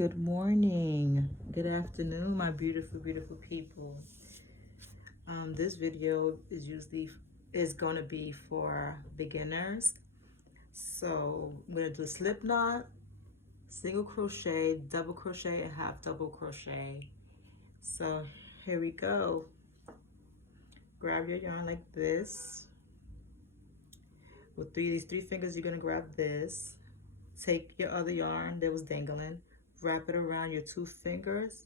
Good morning, good afternoon, my beautiful, beautiful people. This video is gonna be for beginners. So I'm gonna do slip knot, single crochet, double crochet, and half double crochet. So here we go. Grab your yarn like this. With these three fingers, you're gonna grab this. Take your other yarn that was dangling, wrap it around your two fingers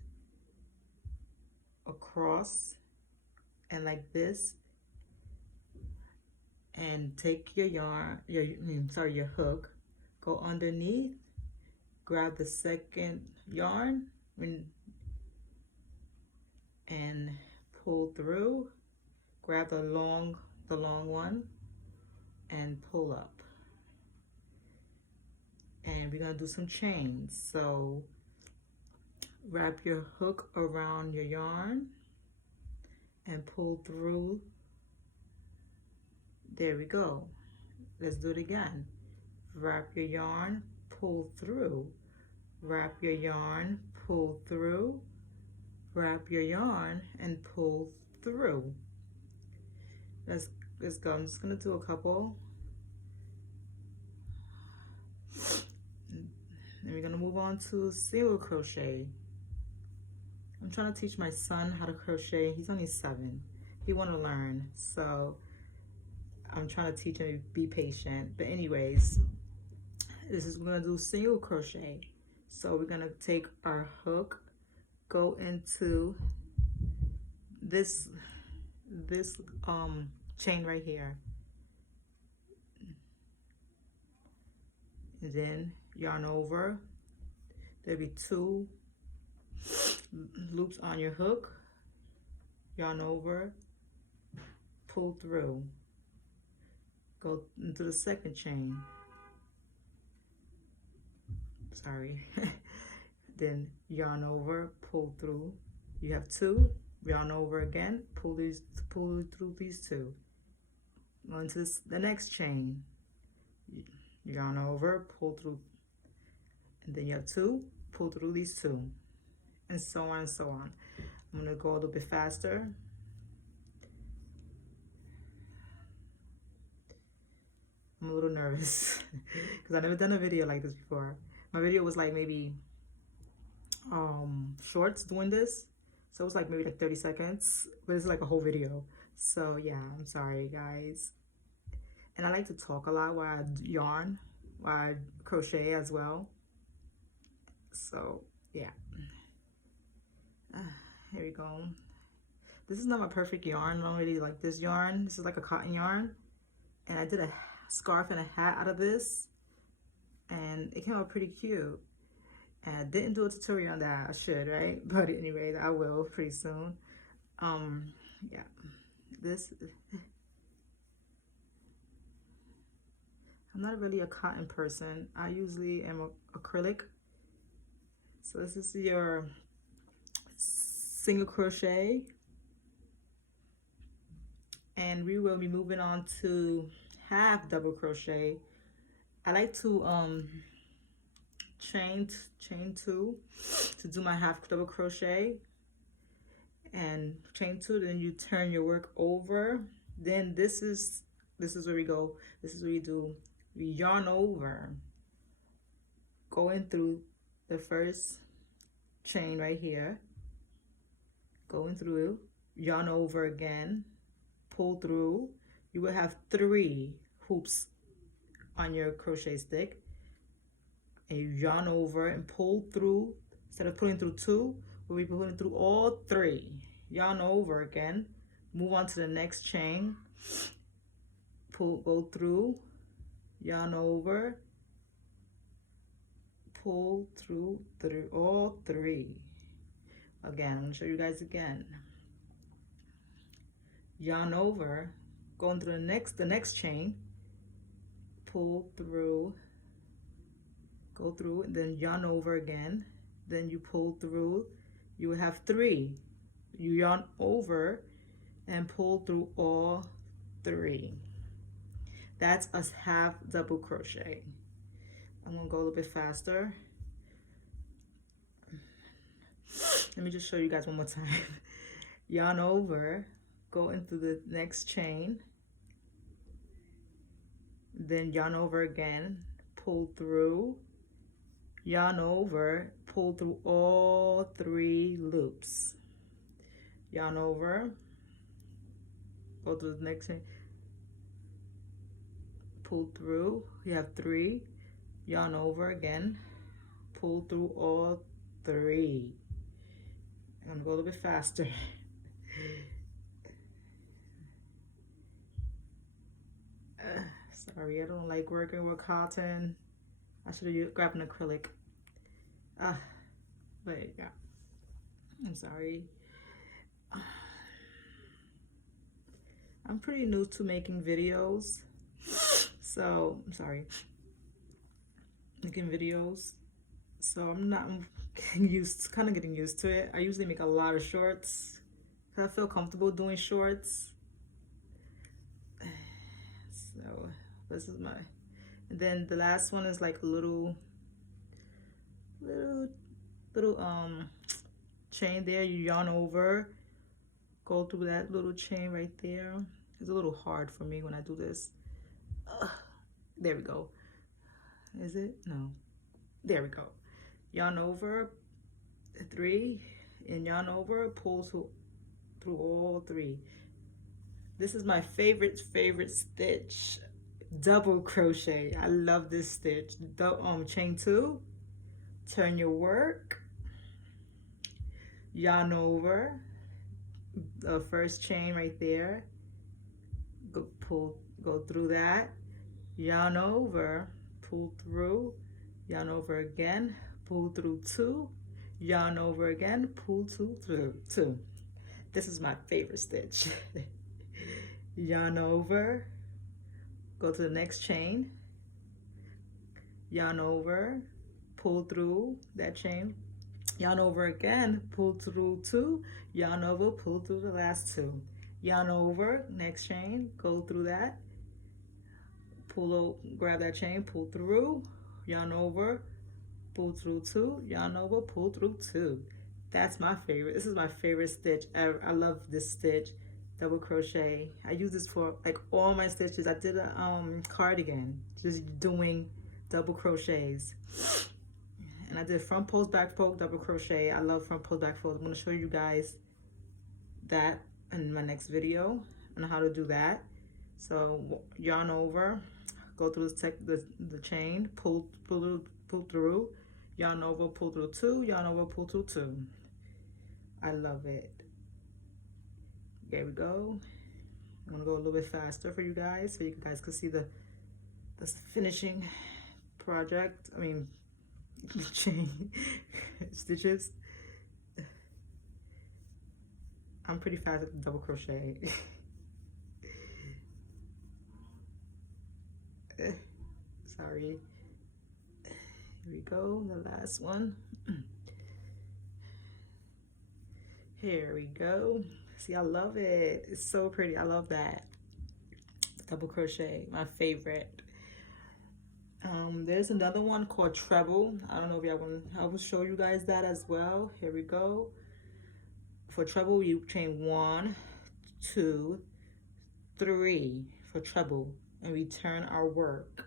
across and like this, and take your yarn, your hook, go underneath, grab the second yarn and pull through, grab the long one and pull up. And we're gonna do some chains. So wrap your hook around your yarn and pull through. There we go. Let's do it again. Wrap your yarn, pull through. Wrap your yarn, pull through. Wrap your yarn and pull through. Let's go. I'm just gonna do a couple. And we're gonna move on to single crochet. I'm trying to teach my son how to crochet. He's only 7. He want to learn, so I'm trying to teach him to be patient. But anyways, we're gonna do single crochet. So we're gonna take our hook, go into this chain right here, and then yarn over. There'll be 2 loops on your hook, yarn over, pull through, go into the second chain, then yarn over, pull through. You have 2, yarn over again, pull through these 2, go into the next chain, yarn over, pull through, and then you have 2, pull through these 2, and so on and so on. I'm gonna go a little bit faster. I'm a little nervous because I've never done a video like this before. My video was like maybe shorts doing this, so it was like maybe like 30 seconds, but it's like a whole video. So yeah, I'm sorry guys. And I like to talk a lot while I yarn, while I crochet as well. So yeah, here we go. This is not my perfect yarn. I don't really like this yarn. This is like a cotton yarn, and I did a scarf and a hat out of this, and it came out pretty cute. And I didn't do a tutorial on that. I should, right? But anyway, I will pretty soon. Yeah, I'm not really a cotton person. I usually am acrylic. So this is your single crochet, and we will be moving on to half double crochet. I like to chain 2 to do my half double crochet, and chain 2, then you turn your work over. Then this is where we go. This is where we yarn over, going through the first chain right here, going through, yarn over again, pull through. You will have 3 hoops on your crochet stick, and you yarn over and pull through. Instead of pulling through 2, we'll be pulling through all 3. Yarn over again, move on to the next chain, go through, yarn over, pull through all 3. Again, I'm gonna show you guys again. Yarn over, go into the next chain, pull through, go through, and then yarn over again. Then you pull through. You will have 3. You yarn over and pull through all 3. That's a half double crochet. I'm gonna go a little bit faster. Let me just show you guys one more time. Yarn over, go into the next chain, then yarn over again, pull through, yarn over, pull through all 3 loops, yarn over, go to the next chain, pull through, you have 3, yarn over again, pull through all 3. I'm gonna go a little bit faster. Sorry, I don't like working with cotton. I should have grabbed an acrylic. But yeah, I'm sorry. I'm pretty new to making videos, so I'm sorry. Making videos, so I'm getting used to it. I usually make a lot of shorts. I feel comfortable doing shorts. So this is my, and then the last one is like a little chain there. You yarn over, go through that little chain right there. It's a little hard for me when I do this. There we go. Is it? No. There we go. Yarn over 3 and yarn over, pull through all 3. This is my favorite stitch, double crochet. I love this stitch. Chain 2, turn your work, yarn over the first chain right there, go through that, yarn over, pull through, yarn over again, pull through 2, yarn over again, pull through 2. This is my favorite stitch. Yarn over, go to the next chain, yarn over, pull through that chain, yarn over again, pull through 2, yarn over, pull through the last 2, yarn over, next chain, go through that, grab that chain, pull through, yarn over, pull through 2, yarn over, pull through 2. That's my favorite. This is my favorite stitch ever. I love this stitch, double crochet. I use this for like all my stitches. I did a cardigan, just doing double crochets. And I did front post, back post, double crochet. I love front post, back post. I'm gonna show you guys that in my next video on how to do that. So yarn over, go through the chain, pull through, yarn over, pull through 2, yarn over, pull through 2. I love it. There we go. I'm gonna go a little bit faster for you guys so you guys can see the finishing project. I mean, chain stitches. I'm pretty fast at the double crochet. Sorry. Here we go, the last one. Here we go. See, I love it. It's so pretty. I love that. Double crochet, my favorite. There's another one called treble. I don't know if y'all want. I will show you guys that as well. Here we go. For treble, you chain 1, 2, 3 for treble, and we turn our work.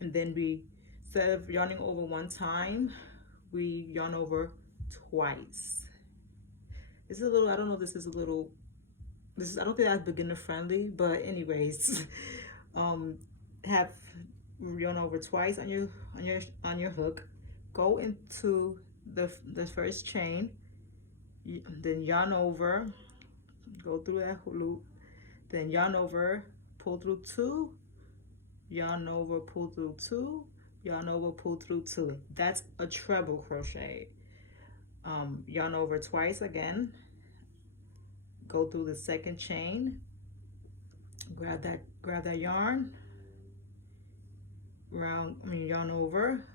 And then we, instead of yarning over 1 time, we yarn over twice. This is a little, I don't know if this is a little, I don't think that's beginner friendly, but anyways, have yarn over twice on your hook, go into the first chain, then yarn over, go through that loop, then yarn over, pull through 2, yarn over, pull through 2, yarn over, pull through 2. That's a treble crochet. Yarn over twice again, go through the second chain, grab that yarn, yarn over,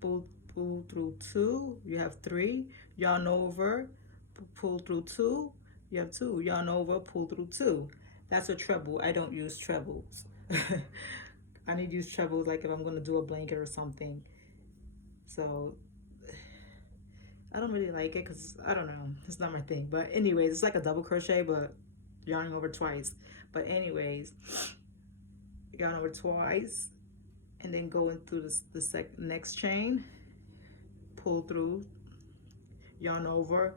pull through 2, you have 3, yarn over, pull through 2, you have 2, yarn over, pull through 2. That's a treble. I don't use trebles. I need to use trebles like if I'm going to do a blanket or something. So I don't really like it because I don't know, it's not my thing. But anyways, it's like a double crochet but yarning over twice. But anyways, yarn over twice and then going through the next chain, pull through, yarn over,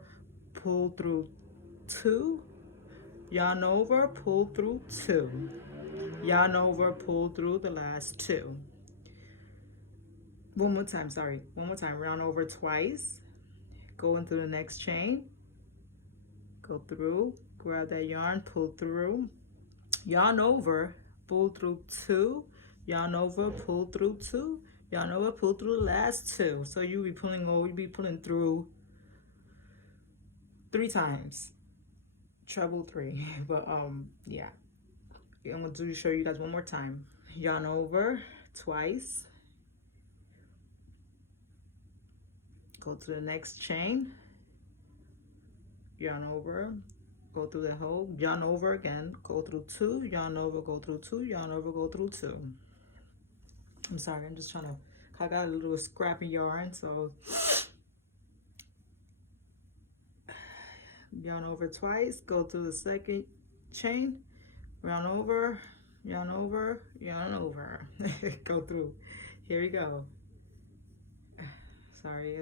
pull through 2, yarn over, pull through 2, yarn over, pull through the last 2. One more time, sorry, one more time. Yarn over twice, go into the next chain, go through, grab that yarn, pull through, yarn over, pull through 2, yarn over, pull through 2, yarn over, pull through the last 2. So you'll be pulling over, you'll be pulling through 3 times, treble 3. But yeah, I'm gonna show you guys one more time. Yarn over twice, go to the next chain, yarn over, go through the hole, yarn over again, go through 2, yarn over, go through 2, yarn over, go through 2. I'm sorry, I'm just trying to, I got a little scrappy yarn, so yarn over twice, go through the second chain, yarn over, yarn over, yarn over. Go through. Here we go. Sorry,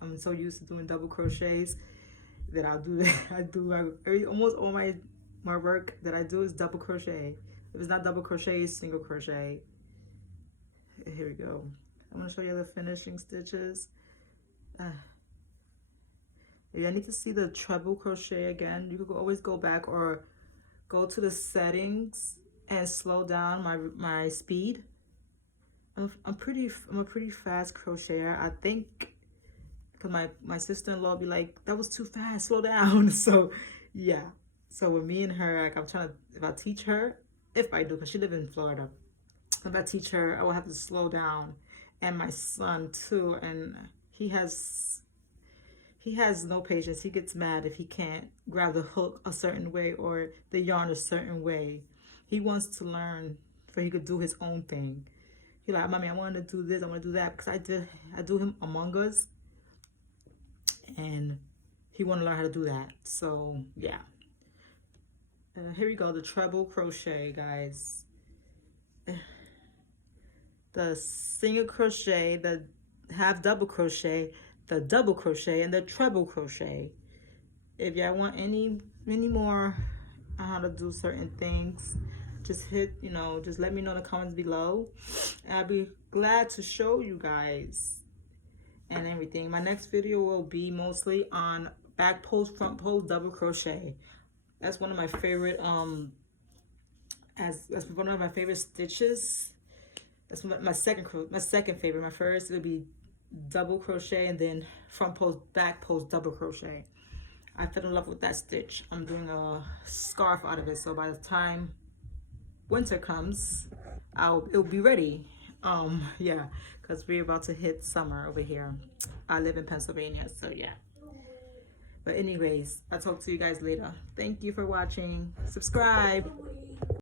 I'm so used to doing double crochets that I'll do that. Almost all my work that I do is double crochet. If it's not double crochet, it's single crochet. Here we go. I'm gonna show you the finishing stitches. If I need to see the treble crochet again, you could always go back or go to the settings and slow down my speed. I'm a pretty fast crocheter. I think because my sister-in-law be like, that was too fast, slow down. So yeah, so with me and her, like I'm trying to, if I teach her, if I do, because she lives in Florida, if I teach her, I will have to slow down. And my son too, and he has no patience. He gets mad if he can't grab the hook a certain way or the yarn a certain way. He wants to learn so he could do his own thing. He like, mommy, I want to do this, I want to do that, because I do him Among Us, and he want to learn how to do that. So yeah, here we go, the treble crochet, guys. The single crochet, the half double crochet, the double crochet, and the treble crochet. If y'all want any more on how to do certain things, just hit, just let me know in the comments below, and I'll be glad to show you guys and everything. My next video will be mostly on back post, front post, double crochet. That's one of my favorite that's one of my favorite stitches. That's my second favorite. My first would be double crochet, and then front post, back post, double crochet. I fell in love with that stitch. I'm doing a scarf out of it, so by the time winter comes, it'll be ready. Yeah, because we're about to hit summer over here. I live in Pennsylvania, so yeah. But anyways, I'll talk to you guys later. Thank you for watching. Subscribe.